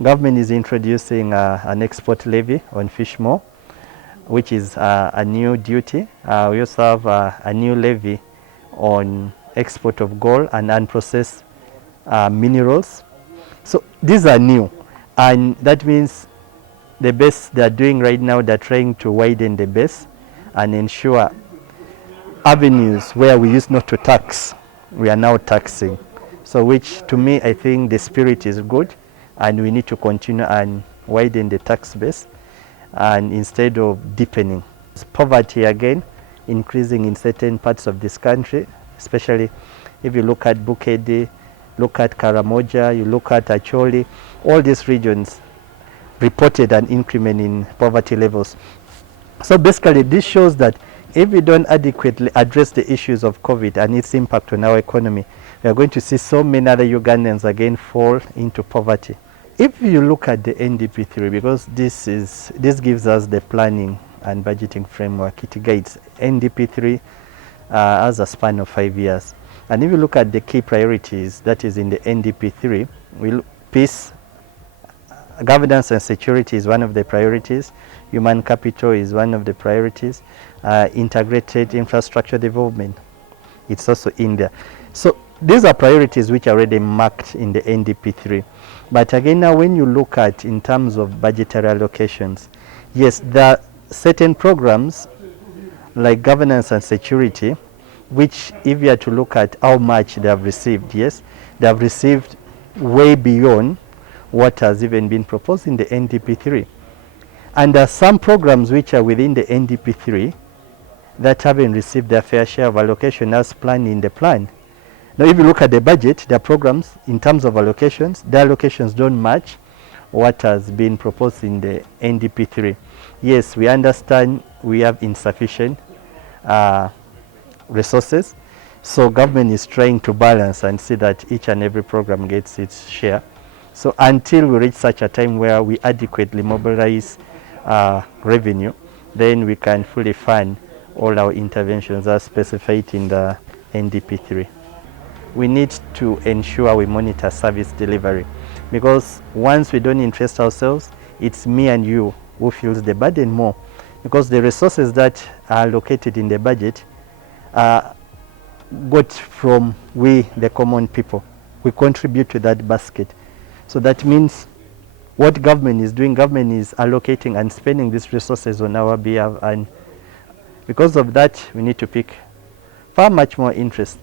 Government is introducing an export levy on fish meal, which is a new duty. We also have a new levy on export of gold and unprocessed minerals. So these are new, and that means the base they are doing right now, they're trying to widen the base and ensure avenues where we used not to tax, we are now taxing. So which to me, I think the spirit is good, and we need to continue and widen the tax base and instead of deepening. Poverty again increasing in certain parts of this country, especially if you look at Bukedi, look at Karamoja, you look at Acholi, all these regions reported an increment in poverty levels. So basically this shows that if we don't adequately address the issues of COVID and its impact on our economy, we are going to see so many other Ugandans again fall into poverty. If you look at the NDP III, because this gives us the planning and budgeting framework, it guides NDP III as a span of 5 years. And if you look at the key priorities that is in the NDP III, peace, governance and security is one of the priorities, human capital is one of the priorities, integrated infrastructure development, it's also in there. So these are priorities which are already marked in the NDP III. But again, now when you look at in terms of budgetary allocations, yes, there are certain programs like governance and security, which if you are to look at how much they have received, yes, they have received way beyond what has even been proposed in the NDP III. And there are some programs which are within the NDP III that haven't received their fair share of allocation as planned in the plan. Now if you look at the budget, the programs in terms of allocations, the allocations don't match what has been proposed in the NDP III. Yes, we understand we have insufficient resources, so government is trying to balance and see that each and every program gets its share. So until we reach such a time where we adequately mobilize revenue, then we can fully fund all our interventions as specified in the NDP III. We need to ensure we monitor service delivery, because once we don't interest ourselves, it's me and you who feels the burden more, because the resources that are allocated in the budget are got from we, the common people. We contribute to that basket. So that means what government is doing, government is allocating and spending these resources on our behalf, and because of that we need to pick far much more interest,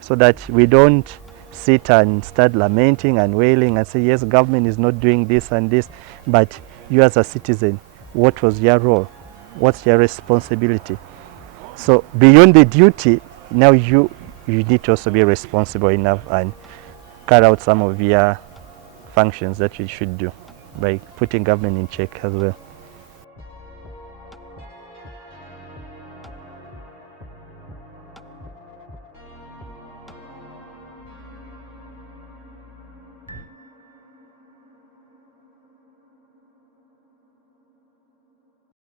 so that we don't sit and start lamenting and wailing and say, yes, government is not doing this and this, but you as a citizen, what was your role? What's your responsibility? So beyond the duty, now you need to also be responsible enough and carry out some of your functions that you should do by putting government in check as well.